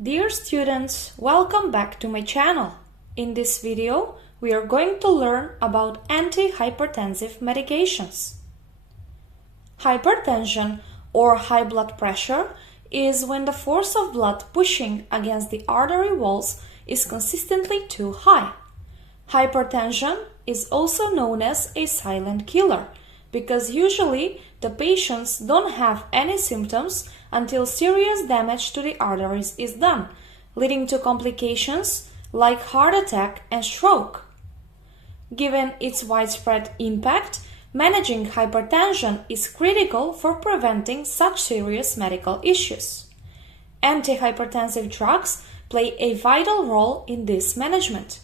Dear students, welcome back to my channel. In this video, we are going to learn about antihypertensive medications. Hypertension or high blood pressure is when the force of blood pushing against the artery walls is consistently too high. Hypertension is also known as a silent killer because usually the patients don't have any symptoms until serious damage to the arteries is done, leading to complications like heart attack and stroke. Given its widespread impact, managing hypertension is critical for preventing such serious medical issues. Antihypertensive drugs play a vital role in this management.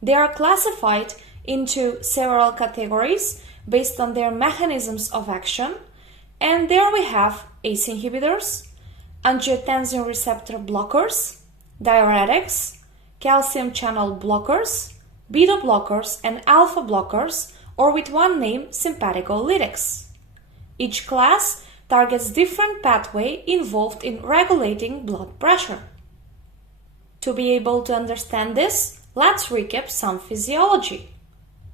They are classified into several categories based on their mechanisms of action, and there we have ACE inhibitors, angiotensin receptor blockers, diuretics, calcium channel blockers, beta blockers, and alpha blockers, or with one name, sympathicolytics. Each class targets different pathway involved in regulating blood pressure. To be able to understand this, let's recap some physiology.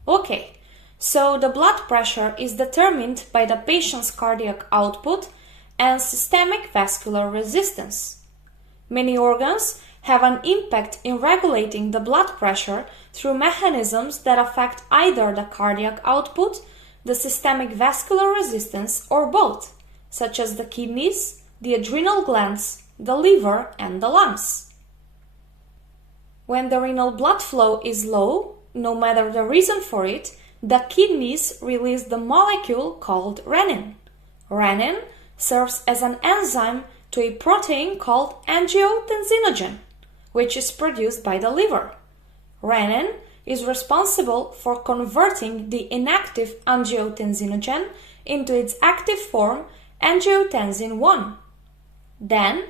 Okay, so the blood pressure is determined by the patient's cardiac output and systemic vascular resistance. Many organs have an impact in regulating the blood pressure through mechanisms that affect either the cardiac output, the systemic vascular resistance, or both, such as the kidneys, the adrenal glands, the liver, and the lungs. When the renal blood flow is low, no matter the reason for it, the kidneys release the molecule called renin. Renin serves as an enzyme to a protein called angiotensinogen, which is produced by the liver. Renin is responsible for converting the inactive angiotensinogen into its active form, angiotensin 1. Then,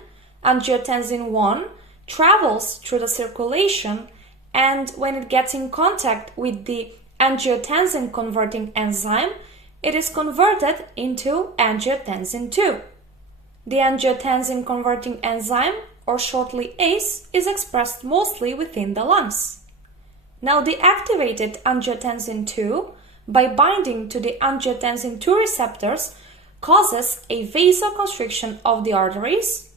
angiotensin 1 travels through the circulation, and when it gets in contact with the angiotensin converting enzyme, it is converted into angiotensin 2. The angiotensin converting enzyme, or shortly ACE, is expressed mostly within the lungs. Now the activated angiotensin 2, by binding to the angiotensin 2 receptors, causes a vasoconstriction of the arteries.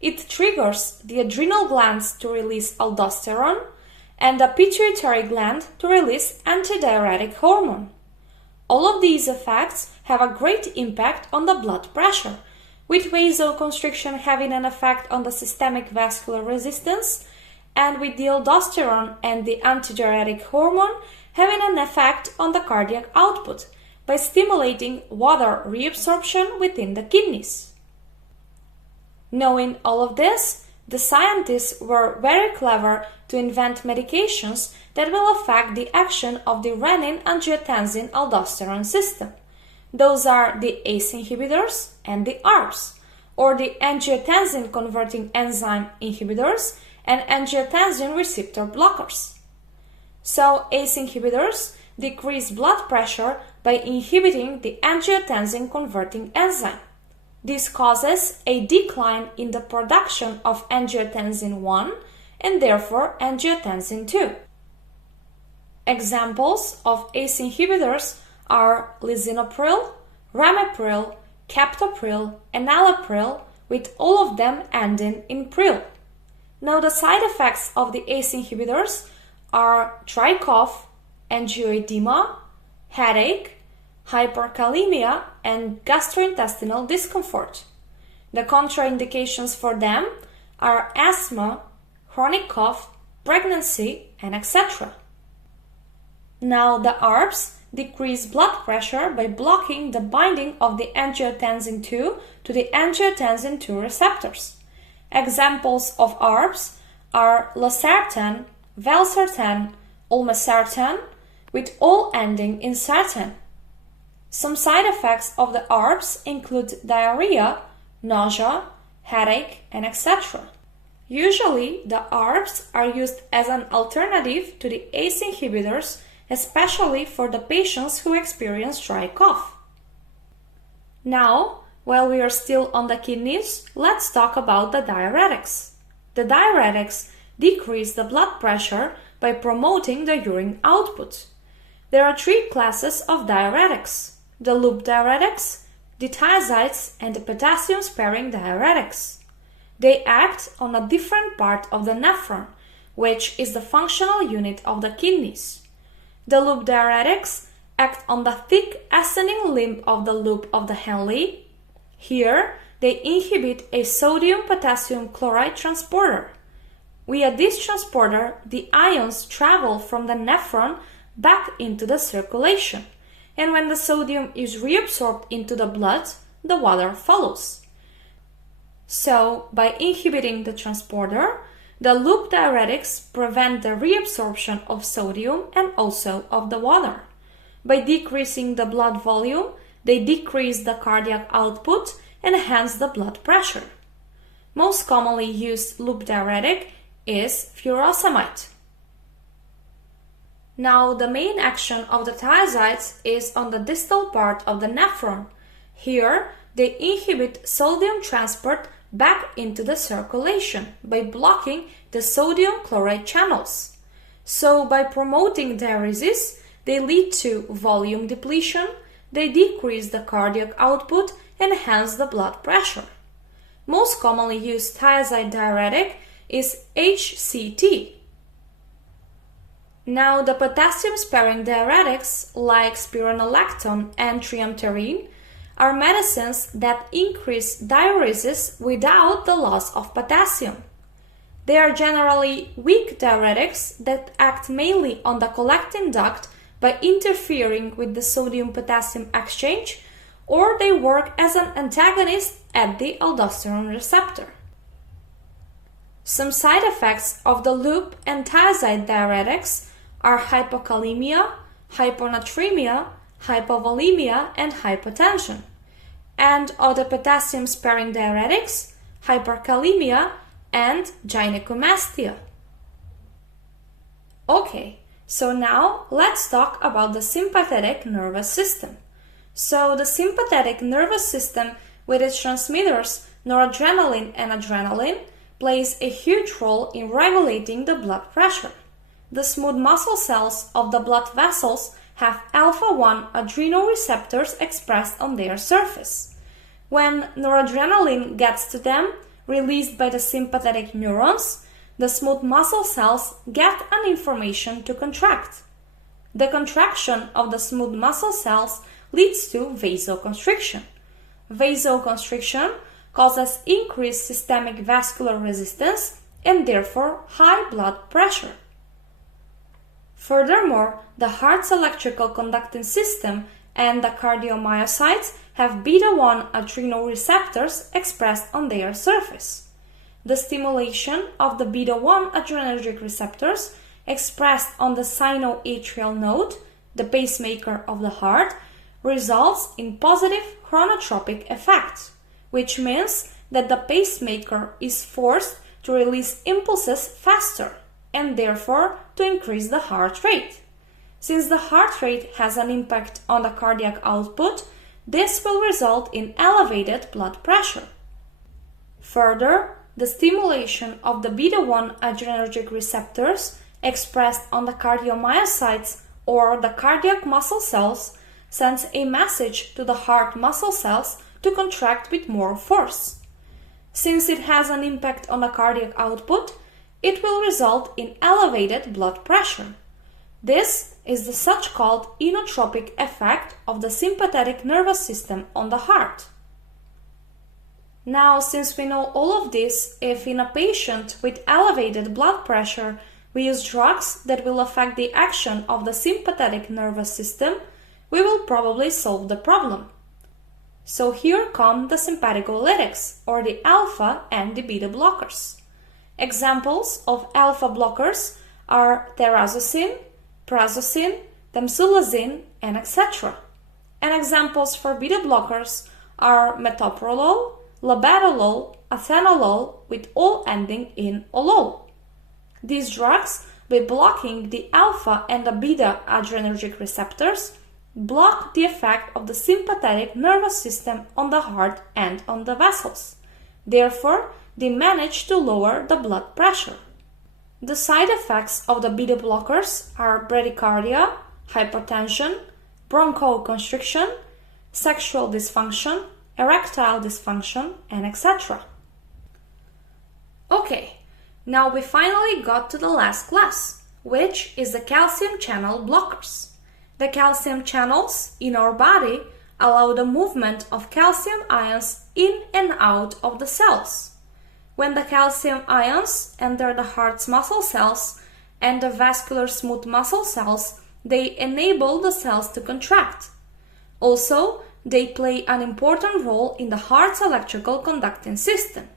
It triggers the adrenal glands to release aldosterone and the pituitary gland to release antidiuretic hormone. All of these effects have a great impact on the blood pressure, with vasoconstriction having an effect on the systemic vascular resistance, and with the aldosterone and the antidiuretic hormone having an effect on the cardiac output by stimulating water reabsorption within the kidneys. Knowing all of this, the scientists were very clever to invent medications that will affect the action of the renin-angiotensin-aldosterone system. Those are the ACE inhibitors and the ARBs, or the angiotensin-converting enzyme inhibitors and angiotensin receptor blockers. So, ACE inhibitors decrease blood pressure by inhibiting the angiotensin-converting enzyme. This causes a decline in the production of angiotensin 1 and therefore angiotensin 2. Examples of ACE inhibitors are lisinopril, ramipril, captopril, and enalapril, with all of them ending in pril. Now the side effects of the ACE inhibitors are dry cough, angioedema, headache, hyperkalemia, and gastrointestinal discomfort. The contraindications for them are asthma, chronic cough, pregnancy, and etc. Now the ARBs decrease blood pressure by blocking the binding of the angiotensin 2 to the angiotensin 2 receptors. Examples of ARBs are losartan, valsartan, olmesartan, with all ending in sartan. Some side effects of the ARBs include diarrhea, nausea, headache, and etc. Usually, the ARBs are used as an alternative to the ACE inhibitors, especially for the patients who experience dry cough. Now, while we are still on the kidneys, let's talk about the diuretics. The diuretics decrease the blood pressure by promoting the urine output. There are three classes of diuretics: the loop diuretics, the thiazides, and the potassium-sparing diuretics. They act on a different part of the nephron, which is the functional unit of the kidneys. The loop diuretics act on the thick ascending limb of the loop of the Henle. Here, they inhibit a sodium-potassium chloride transporter. Via this transporter, the ions travel from the nephron back into the circulation, and when the sodium is reabsorbed into the blood, the water follows. So, by inhibiting the transporter, the loop diuretics prevent the reabsorption of sodium and also of the water. By decreasing the blood volume, they decrease the cardiac output and hence the blood pressure. Most commonly used loop diuretic is furosemide. Now, the main action of the thiazides is on the distal part of the nephron. Here, they inhibit sodium transport back into the circulation by blocking the sodium chloride channels. So, by promoting diuresis, they lead to volume depletion, they decrease the cardiac output and hence the blood pressure. Most commonly used thiazide diuretic is HCT. Now, the potassium-sparing diuretics like spironolactone and triamterene are medicines that increase diuresis without the loss of potassium. They are generally weak diuretics that act mainly on the collecting duct by interfering with the sodium-potassium exchange, or they work as an antagonist at the aldosterone receptor. Some side effects of the loop and thiazide diuretics are hypokalemia, hyponatremia, hypovolemia, and hypotension. And of the potassium-sparing diuretics, hyperkalemia and gynecomastia. Okay, so now let's talk about the sympathetic nervous system. So the sympathetic nervous system with its transmitters noradrenaline and adrenaline plays a huge role in regulating the blood pressure. The smooth muscle cells of the blood vessels have alpha-1 adrenoreceptors expressed on their surface. When noradrenaline gets to them, released by the sympathetic neurons, the smooth muscle cells get an information to contract. The contraction of the smooth muscle cells leads to vasoconstriction. Vasoconstriction causes increased systemic vascular resistance and therefore high blood pressure. Furthermore, the heart's electrical conducting system and the cardiomyocytes have beta-1 adrenoreceptors expressed on their surface. The stimulation of the beta-1 adrenergic receptors expressed on the sinoatrial node, the pacemaker of the heart, results in positive chronotropic effects, which means that the pacemaker is forced to release impulses faster and therefore to increase the heart rate. Since the heart rate has an impact on the cardiac output, this will result in elevated blood pressure. Further, the stimulation of the beta-1 adrenergic receptors expressed on the cardiomyocytes or the cardiac muscle cells sends a message to the heart muscle cells to contract with more force. Since it has an impact on the cardiac output, it will result in elevated blood pressure. This is the such-called inotropic effect of the sympathetic nervous system on the heart. Now, since we know all of this, if in a patient with elevated blood pressure we use drugs that will affect the action of the sympathetic nervous system, we will probably solve the problem. So here come the sympathicolytics, or the alpha and the beta blockers. Examples of alpha blockers are terazosin, prazosin, tamsulosin, and etc. And examples for beta blockers are metoprolol, labetalol, atenolol, with all ending in olol. These drugs, by blocking the alpha and the beta adrenergic receptors, block the effect of the sympathetic nervous system on the heart and on the vessels. Therefore, they manage to lower the blood pressure. The side effects of the beta blockers are bradycardia, hypertension, bronchoconstriction, sexual dysfunction, erectile dysfunction, and etc. Okay, now we finally got to the last class, which is the calcium channel blockers. The calcium channels in our body allow the movement of calcium ions in and out of the cells. When the calcium ions enter the heart's muscle cells and the vascular smooth muscle cells, they enable the cells to contract. Also, they play an important role in the heart's electrical conducting system.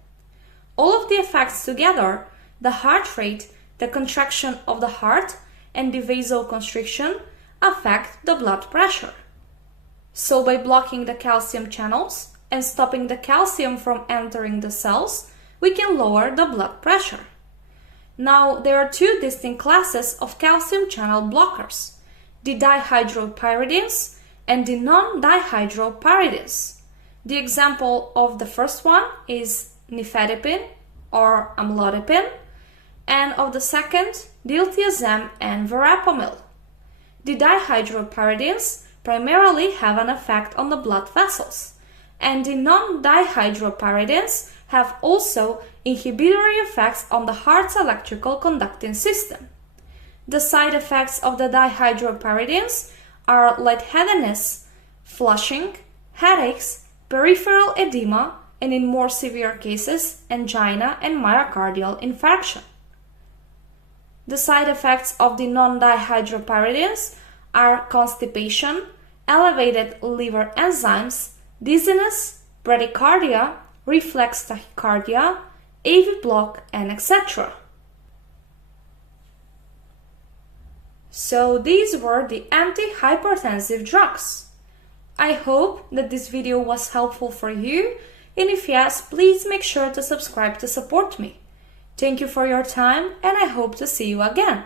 All of the effects together, the heart rate, the contraction of the heart, and the vasoconstriction, affect the blood pressure. So by blocking the calcium channels and stopping the calcium from entering the cells, we can lower the blood pressure. Now, there are two distinct classes of calcium channel blockers, the dihydropyridines and the non-dihydropyridines. The example of the first one is nifedipine or amlodipine, and of the second, diltiazem and verapamil. The dihydropyridines primarily have an effect on the blood vessels, and the non-dihydropyridines have also inhibitory effects on the heart's electrical conducting system. The side effects of the dihydropyridines are lightheadedness, flushing, headaches, peripheral edema, and in more severe cases, angina and myocardial infarction. The side effects of the non-dihydropyridines are constipation, elevated liver enzymes, dizziness, bradycardia, reflex tachycardia, AV block, and etc. So these were the antihypertensive drugs. I hope that this video was helpful for you, and if yes, please make sure to subscribe to support me. Thank you for your time, and I hope to see you again.